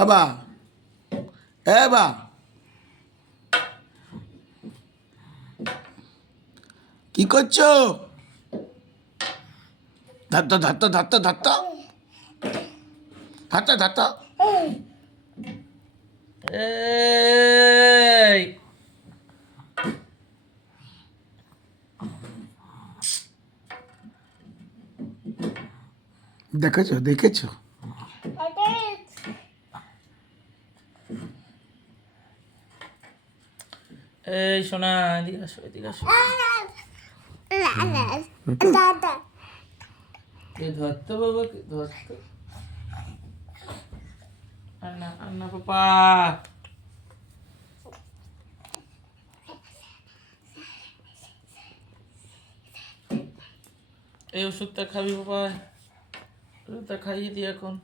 আবা এ বা কি করছো? ধরতো ধরতো ধরতো ধরতো ধরতো ধরতো। এই দেখেছো দেখেছো? এই সোনা, এদিকে আসো, এদিকে আসো। কে ধরতো বাবাকে, ধরতো। আন্না আন্না পাপা। এই ওষুধটা খাবি বাবা, ওষুধটা খাইয়ে দি এখন।